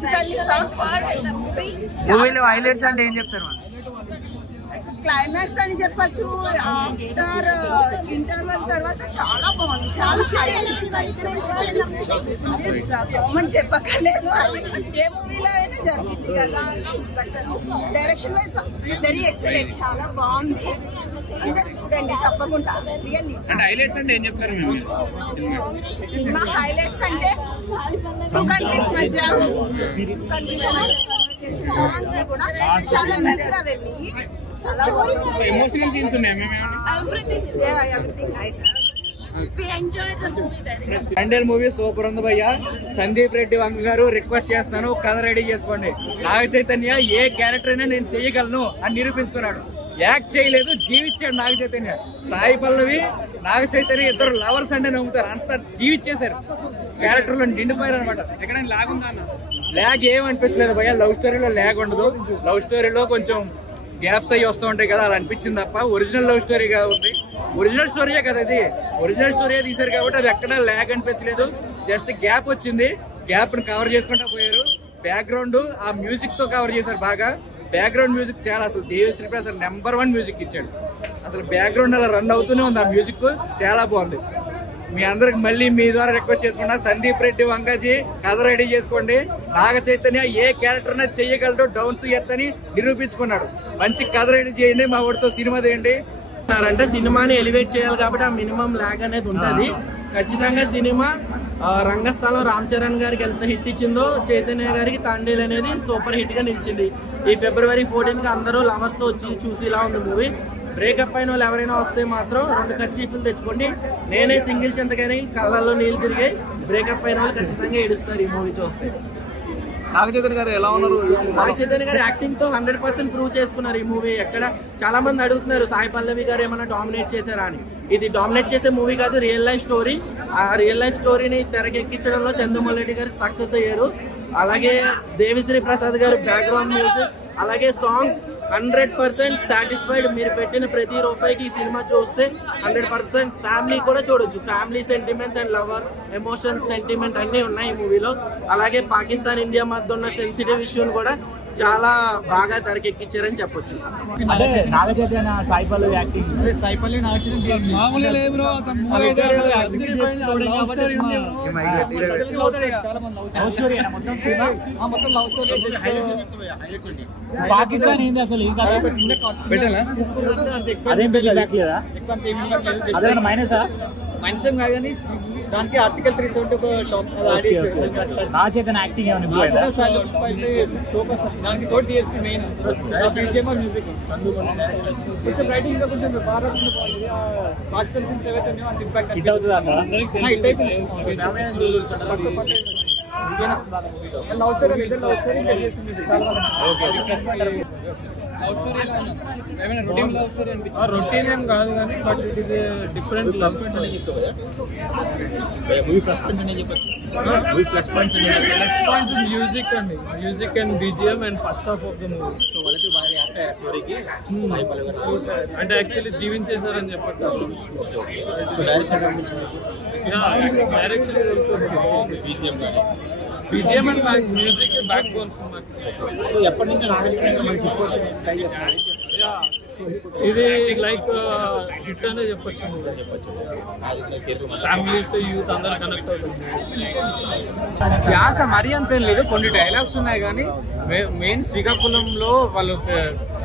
Rajastani song part of the movie. మూవీలో highlights అంటే ఏం చెప్తారు? క్లైమాక్స్ అని చెప్పచ్చు. ఆఫ్టర్ ఇంటర్వెల్ తర్వాత చాలా బాగుంది, చాలా కామన్ చెప్పక్కర్లేదు, అది ఏ మూవీలో అయినా జరిగింది కదా. But direction wise very excellent, చాలా బాగుంది. అందరూ చూడండి తప్పకుండా. రియల్లీ సినిమా హైలైట్స్ అంటే టూ కంట్రీస్ మధ్య కూడా చాలా మెరుగ్గా వెళ్ళి చాలా సండే మూవీ సూపర్ ఉంది భయ్య. సందీప్ రెడ్డి వంగ గారు రిక్వెస్ట్ చేస్తున్నాను, కథ రెడీ చేసుకోండి. నాగ చైతన్య ఏ క్యారెక్టర్ అయినా నేను చేయగలను అని నిరూపించుకున్నాడు. యాక్ట్ చేయలేదు, జీవించాడు నాగ చైతన్య. సాయి పల్లవి నాగ చైతన్య ఇద్దరు లవర్స్ అంటే నమ్ముతారు, అంత జీవించేశారు. క్యారెక్టర్ లో నిండిపోయారు అనమాట. ఎక్కడైనా ల్యాగ్ ఉందా? ల్యాగ్ ఏం అనిపించలేదు భయ్య. లవ్ స్టోరీలో ల్యాగ్ ఉండదు. లవ్ స్టోరీలో కొంచెం గ్యాప్స్ అయ్యి వస్తూ ఉంటాయి కదా, అలా అనిపించింది తప్ప ఒరిజినల్ లవ్ స్టోరీగా ఉంది. ఒరిజినల్ స్టోరీయే కదా ఇది, ఒరిజినల్ స్టోరీయే తీశారు కాబట్టి అది ఎక్కడ ల్యాగ్ అనిపించలేదు. జస్ట్ గ్యాప్ వచ్చింది, గ్యాప్ ని కవర్ చేసుకుంటా పోయారు. బ్యాక్గ్రౌండ్ ఆ మ్యూజిక్ తో కవర్ చేశారు బాగా. బ్యాక్గ్రౌండ్ మ్యూజిక్ చాలా, అసలు దేవిశ్రీ ప్రసాద్ నెంబర్ 1 మ్యూజిక్ ఇచ్చాడు. అసలు బ్యాక్గ్రౌండ్ అలా రన్ అవుతూనే ఉంది, ఆ మ్యూజిక్ చాలా బాగుంది. మీ అందరికి మళ్ళీ మీ ద్వారా రిక్వెస్ట్ చేసుకున్నా, సందీప్ రెడ్డి వంగాజీ కథ రెడీ చేసుకోండి. నాగ చైతన్య ఏ క్యారెక్టర్ అయినా చేయగలడు, డౌన్ టు ఎర్త్ అని నిరూపించుకున్నాడు. మంచి కథ రెడీ చేయండి, మా ఊరితో సినిమా తీయండి. అంటే సినిమాని ఎలివేట్ చేయాలి కాబట్టి ఆ మినిమం ల్యాగ్ అనేది ఉంటుంది. ఖచ్చితంగా సినిమా రంగస్థలం రామ్ చరణ్ గారికి ఎంత హిట్ ఇచ్చిందో చైతన్య గారికి తాండేల్ అనేది సూపర్ హిట్ గా నిలిచింది. ఈ ఫిబ్రవరి 14 అందరూ లవర్స్ తో వచ్చి చూసి ఇలా ఉంది మూవీ. బ్రేకప్ అయిన వాళ్ళు ఎవరైనా వస్తే మాత్రం 2 ఖర్చీఫ్లు తెచ్చుకోండి. నేనే సింగిల్ చింతగాని కళ్ళల్లో నీళ్ళు తిరిగాయి. బ్రేకప్ అయిన వాళ్ళు ఖచ్చితంగా ఏడుస్తారు ఈ మూవీ చూస్తే. నాగ చైతన్య గారు ఎలా ఉన్నారు? నాగ చైతన్య గారు యాక్టింగ్ తో 100% ప్రూవ్ చేసుకున్నారు ఈ మూవీ. ఎక్కడ చాలా మంది అడుగుతున్నారు సాయి పల్లవి గారు ఏమైనా డామినేట్ చేశారా అని. ఇది డామినేట్ చేసే మూవీ కాదు, రియల్ లైఫ్ స్టోరీ. ఆ రియల్ లైఫ్ స్టోరీని తెరకెక్కించడంలో చంద్రమౌళి గారు సక్సెస్ అయ్యారు. అలాగే దేవిశ్రీ ప్రసాద్ గారు బ్యాక్గ్రౌండ్ మ్యూజిక్, అలాగే సాంగ్స్ 100% సాటిస్ఫైడ్. మీరు పెట్టిన ప్రతి రూపాయికి ఈ సినిమా చూస్తే 100% ఫ్యామిలీ కూడా చూడొచ్చు. Family sentiments and lover emotions sentiment అన్నీ ఉన్నాయి ఈ మూవీలో. అలాగే పాకిస్తాన్ ఇండియా మధ్య ఉన్న సెన్సిటివ్ ఇష్యూని కూడా చాలా బాగా తెరకెక్కించారని చెప్పొచ్చు. పాకిస్తాన్ ఏంది అసలు అదేం పెట్టలేదా? అదే మైనసా? మైనస్ ఏం కాదు కానీ దానికి ఆర్టికల్ 370 నా చేత యాక్టింగ్ దానికి తోటి డిఎస్పీ మెయిన్ మ్యూజిక్ కొంచెం రైటింగ్ ఇంకా కొంచెం బాగా పాకిస్తాన్ సీన్స్ ఏవైతే అంత ఇంపాక్ట్ హిట్ అవుతుంది రొటీన్ ఏం కాదు కానీ but it is different love story. Music అండి, music and BGM and first half of the movie. So వాళ్ళకి బాగా స్టోరీకి అంటే యాక్చువల్లీ జీవించేశారని చెప్పచ్చు. Direction BGM and music backbone సినిమా. సో ఎప్పటి నుంచి ఇది లైక్ హిట్ అనే చెప్పచ్చు. ఫ్యామిలీస్ యూత్ అందరూ కనెక్ట్ అవుతుంది. వ్యాస మరీ అంత ఏం లేదు, కొన్ని డైలాగ్స్ ఉన్నాయి కానీ మెయిన్ శ్రీకాకుళంలో వాళ్ళు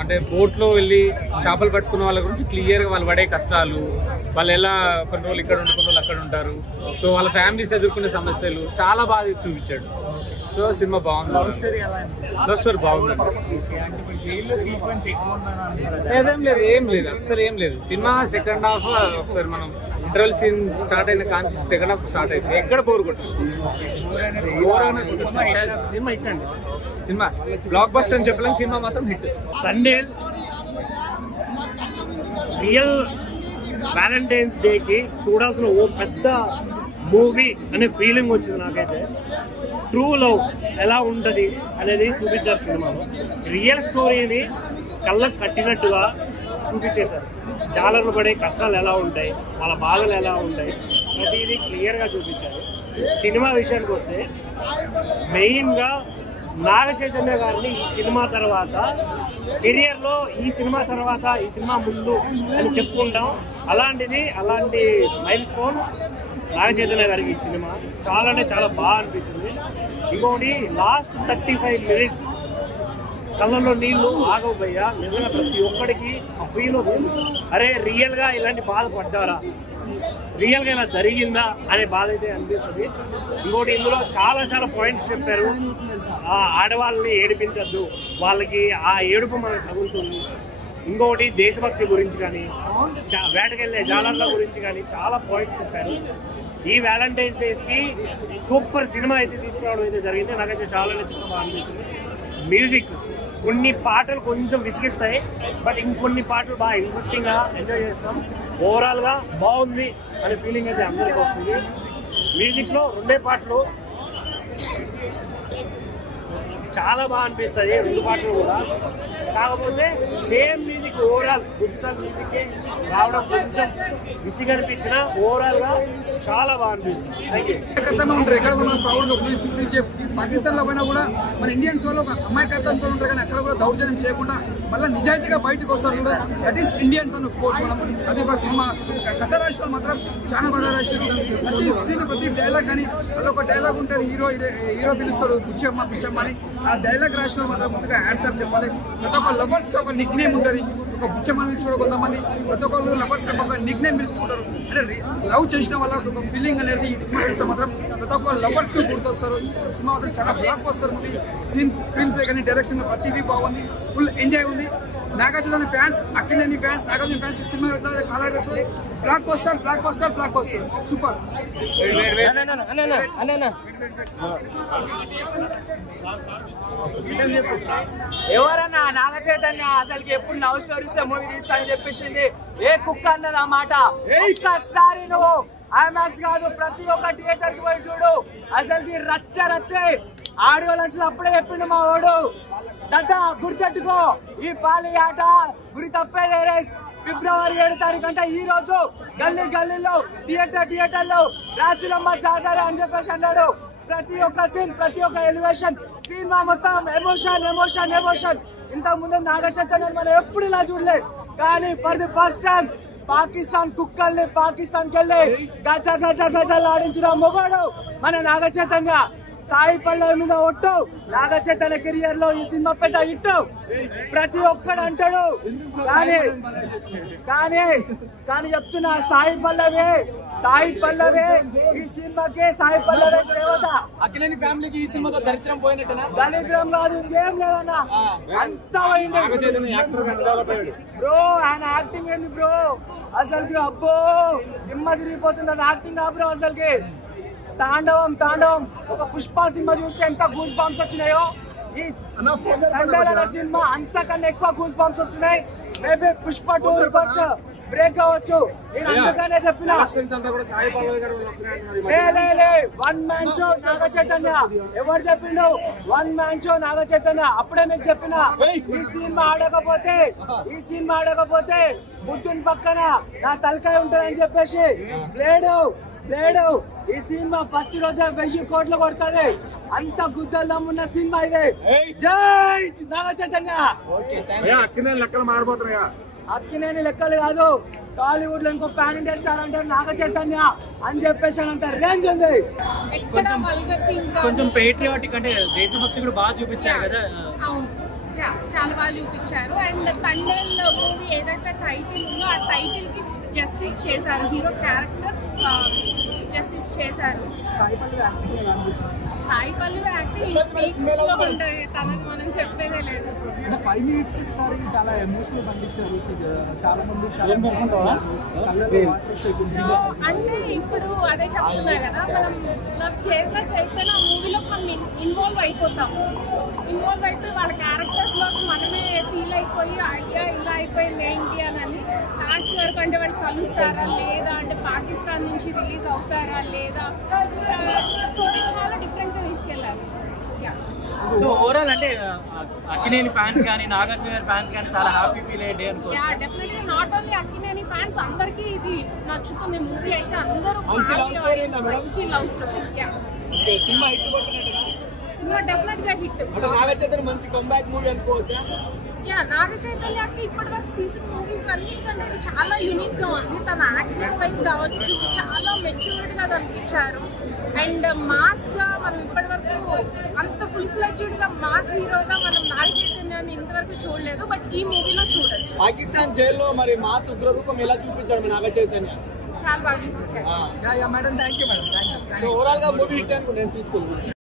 అంటే బోట్లో వెళ్ళి చేపలు పట్టుకున్న వాళ్ళ గురించి క్లియర్గా వాళ్ళు పడే కష్టాలు, వాళ్ళు ఎలా కొన్ని రోజులు ఇక్కడ ఉండి కొన్ని రోజులు అక్కడ ఉంటారు, సో వాళ్ళ ఫ్యామిలీస్ ఎదుర్కొనే సమస్యలు చాలా బాగా చూపించాడు. సో సినిమా బాగుంది. లవ్ స్టోరీ బాగుంది. ఏం లేదు అస్సలు ఏం లేదు. సినిమా సెకండ్ హాఫ్ ఒకసారి మనం ఇంటర్వెల్ సీన్ స్టార్ట్ అయిన కాన్సెప్ట్ సెకండ్ హాఫ్ స్టార్ట్ అయింది, ఎక్కడ బోర్ కొట్టు. సినిమా హిట్ అండి. సినిమా బ్లాక్ బస్టర్ అని చెప్పలేము, సినిమా మాత్రం హిట్. సండే రియల్ వ్యాలంటైన్స్ డేకి చూడాల్సిన ఓ పెద్ద మూవీ అనే ఫీలింగ్ వచ్చింది నాకైతే. ట్రూ లవ్ ఎలా ఉంటుంది అనేది చూపించారు సినిమాలో. రియల్ స్టోరీని కళ్ళకు కట్టినట్టుగా చూపించేశారు. జాలర్లు పడే కష్టాలు ఎలా ఉంటాయి, వాళ్ళ బాధలు ఎలా ఉంటాయి, ప్రతిదీ క్లియర్గా చూపించారు. సినిమా విషయానికి వస్తే మెయిన్గా నాగ చైతన్య గారిని ఈ సినిమా తర్వాత కెరియర్లో ఈ సినిమా తర్వాత ఈ సినిమా ముందు అని చెప్పుకుంటాం. అలాంటి మైల్ స్టోన్ నాగ చైతన్య గారికి ఈ సినిమా చాలా అంటే చాలా బాగా అనిపించింది. ఇంకొకటి లాస్ట్ 35 minutes కళ్ళల్లో నీళ్లు ఆగవు భయ్యా. నిజంగా ప్రతి ఒక్కడికి ఆ ఫీల్ వస్తుంది, అరే రియల్గా ఇలాంటి బాధ పడ్డారా, రియల్గా ఇలా జరిగిందా అనే బాధ అయితే అనిపిస్తుంది. ఇంకోటి ఇందులో చాలా చాలా పాయింట్స్ చెప్పారు. ఆడవాళ్ళని ఏడిపించద్దు, వాళ్ళకి ఆ ఏడుపు మనకు తగులుతుంది. ఇంకొకటి దేశభక్తి గురించి కానీ వేటకెళ్ళే జాలర్ల గురించి కానీ చాలా పాయింట్స్ చెప్పారు. ఈ వ్యాలంటైన్స్ డేస్కి సూపర్ సినిమా అయితే తీసుకురావడం అయితే జరిగింది. నాకైతే చాలా బాగా అనిపించింది. మ్యూజిక్ కొన్ని పాటలు కొంచెం విసిగిస్తాయి, బట్ ఇంకొన్ని పాటలు బాగా ఇంట్రెస్టింగ్గా ఎంజాయ్ చేస్తాం. ఓవరాల్గా బాగుంది అనే ఫీలింగ్ అయితే అందరికీ వస్తుంది. మ్యూజిక్లో 2 పాటలు చాలా బాగా అనిపిస్తుంది, 2 పాటలు కూడా. కాకపోతే same music overall Gujarat music రావడం కొంచెం విసిగనిపించిన ఓవరాల్గా చాలా బాగా అనిపిస్తుంది. Thank you. ఉంటారు ఎక్కడ కూడా ప్రౌడ్గా ప్లీజ్ పాకిస్తాన్లో పోయినా కూడా మన ఇండియన్స్ వాళ్ళు ఒక అమాయకత్వంతో ఉంటారు, కానీ అక్కడ కూడా దౌర్జన్యం చేయకుండా మళ్ళీ నిజాయితీగా బయటకు వస్తారు కూడా. దట్ ఈస్ ఇండియన్స్ అని ఒప్పుకోవచ్చు మనం. అది ఒక సినిమా కథ రాష్ట్రాలు మాత్రం చాలా బాగా రాశారు. ప్రతి సీన్ ప్రతి డైలాగ్ కానీ అలా ఒక డైలాగ్ ఉంటుంది, హీరో పిలుస్తాడు పిచ్చమ్మ అని. ఆ డైలాగ్ రాసిన మాత్రం ముందుగా హ్యాట్సాప్ చెప్పాలి. ప్రతి ఒక్క లవర్స్కి ఒక నిక్ నేమ్ ఉంటుంది, ఒక పిచ్చమ్మ పిలుచుకోవడం కొంతమంది, ప్రతి ఒక్కరు లవర్స్ ఒక నిక్ నేమ్ పిలుచుకుంటారు. అంటే లవ్ చేసిన వాళ్ళ ఒక ఫీలింగ్ అనేది ఈ సినిమా చూస్తే మాత్రం ప్రతి ఒక్క లవర్స్ కి గుర్తొస్తారు. ఈ సినిమా మాత్రం చాలా block buster movie. Screen play కానీ డైరెక్షన్ ప్రతిదీ బాగుంది, ఫుల్ ఎంజాయ్ ఉంది. Nagarjuna fans, Akkineni fans, Nagarjuna fans ఈ సినిమా బ్లాక్ బస్టర్ సూపర్. ఎవరన్నా నాగ చైతన్య అసలుకి ఎప్పుడు లవ్ స్టోరీస్ మూవీ తీస్తా అని చెప్పేసింది ఏ కుక్క అన్నది ఆ మాట. ఒక్కసారి నువ్వు ఐమాక్స్ కాదు ప్రతి ఒక్క థియేటర్ కి పోయి చూడు, అసలుకి రచ్చే ఆడియో లంచ్ లో అప్పుడే చెప్పిండు మా వాడు. దద్దా గుర్తెట్టుకో, ఈ పాలి ఆట గురి తప్పేదే. ఫిబ్రవరి 7 తారీఖు అంటే ఈ రోజు గల్లీలో థియేటర్లో రాజులమ్మ జాతర అని చెప్పేసి అన్నాడు. ప్రతి ఒక్క సీన్, ప్రతి ఒక్క ఎలివేషన్, సినిమా మొత్తం ఎమోషన్. ఇంతకు ముందు నాగ చైతన్య మనం ఎప్పుడు ఇలా చూడలేదు, కానీ for the first time Pakistan కుక్కల్ని పాకిస్తాన్ కెళ్ళి గజ ఆడించిన మొగాడు మన నాగ చైతన్య. సాయి పల్లవి మీద ఒట్టు, నాగ చైతన్య కెరియర్ లో ఈ సినిమా పెద్ద హిట్ ప్రతి ఒక్కడు అంటాడు. కానీ చెప్తున్నా సాయి పల్లవి ఈ సినిమాకి సాయి పల్లవి దేవత. అక్కినేని ఫ్యామిలీకి ఈ సినిమాతో దరిద్రం పోయినట్టేనా? దరిద్రం కాదు, ఇంకేం లేదన్నా, అంతా పోయింది బ్రో. ఆయన యాక్టింగ్ ఏంది బ్రో అసలుకి, అబ్బో దిమ్మ తిరిగిపోతుంది అది యాక్టింగ్. బ్రో అసలుకి తాండవం ఒక పుష్ప సినిమా చూస్తే ఎంత గూస్ బాంబ్స్ వచ్చినాయో, ఈ సినిమా అంతకన్నా ఎక్కువ గూస్ బాంబ్స్ వస్తున్నాయి. మేబీ పుష్ప 2 బ్రేక్ కావచ్చు. నేను అందుకనే చెప్పిన 1 man show నాగ చైతన్య. ఎవరు చెప్పిండు 1 man show నాగ చైతన్య? అప్పుడే మీకు చెప్పిన ఈ సినిమా ఆడకపోతే బుద్ధుని పక్కన నా తలకాయ ఉంటది అని చెప్పేసి. లేడు ఈ సినిమా ఫస్ట్ రోజే 1000 కోట్లు కొడుతుంది. అంత గుద్దలు దమ్మున్న సినిమా ఇదే. జై నాగ చైతన్య. అక్కినేని లెక్కలు కాదు, టాలీవుడ్ లో ఇంకో పాన్ ఇండియా స్టార్ అంటారు నాగ చైతన్య అని చెప్పేసి అంటారు. రేంజ్ ఉంది. కొంచెం పేట్రియాటిక్ అంటే దేశభక్తి కూడా బాగా చూపించారు కదా. అవును, చాలా బాగా చూపించారు. అండ్ తండేల్ మూవీ ఏదైతే టైటిల్ ఉందో ఆ టైటిల్ కి జస్టిస్ చేశారు, హీరో క్యారెక్టర్ జస్టిస్ చేశారు. సాయి పల్లవి యాక్టింగ్ ఉంటాయి, తనకు మనం చెప్పేదే లేదు. 5 minutes చాలా ఎమోషనల్ పండించారు. చాలా మంది అంటే ఇప్పుడు అదే చెప్తున్నా కదా, మనం లవ్ చేసినా చేయకపోయినా ఆ మూవీలో మనం ఇన్వాల్వ్ అయిపోతాము. ఇన్వాల్వ్ అయిపోయి వాళ్ళ క్యారెక్టర్స్ లో మనమే ఫీల్ అయిపోయి అయ్యా ఇలా అయిపోయింది ఏంటి అని. లాస్ట్ వరకు అంటే వాళ్ళు కలుస్తారా లేదా, అంటే పాకిస్తాన్ నుంచి రిలీజ్ అవుతారా లేదా, స్టోరీ చాలా డిఫరెంట్ గా తీసుకెళ్లారు. సో ఓవరాల్ అంటే అక్కినేని ఫ్యాన్స్ కానీ నాగార్జున గారి ఫ్యాన్స్ కానీ చాలా హ్యాపీ ఫీల్ అయ్యే డే అనుకోవచ్చు. Yeah definitely, not only Akkineni fans అందరికీ ఇది నచ్చుతుంది మూవీ అయితే. అందరూ మంచి love story. Yeah cinema cinema definite గా హిట్. మంచి కంబ్యాక్ మూవీ అనుకోవచ్చా? యా, నాగ చైతన్యకి ఇప్పటి వరకు తీసిన మూవీస్ అన్నిటికంటే ఇది చాలా యూనిక్ గా ఉంది. తన యాక్టింగ్ వైజ్ కావచ్చు చాలా మెచ్యూర్డ్ గా కనిపించారు. అండ్ మాస్ గా మనం ఇప్పటి వరకు అంత ఫుల్ ఫ్లెడ్జ్డ్ గా మాస్ హీరోగా మనం నాగ చైతన్యాన్ని ఇంతవరకు చూడలేదు. బట్ ఈ మూవీలో చూడొచ్చు. పాకిస్తాన్ జైల్లో మరి మాస్ ఉగ్ర రూపం ఎలా చూపించాడు నాగ చైతన్య? చాలా బాగా చూపించారు. Madam thank you madam. Overall గా మూవీ హిట్ అనుకో నేను తీసుకుంటాను.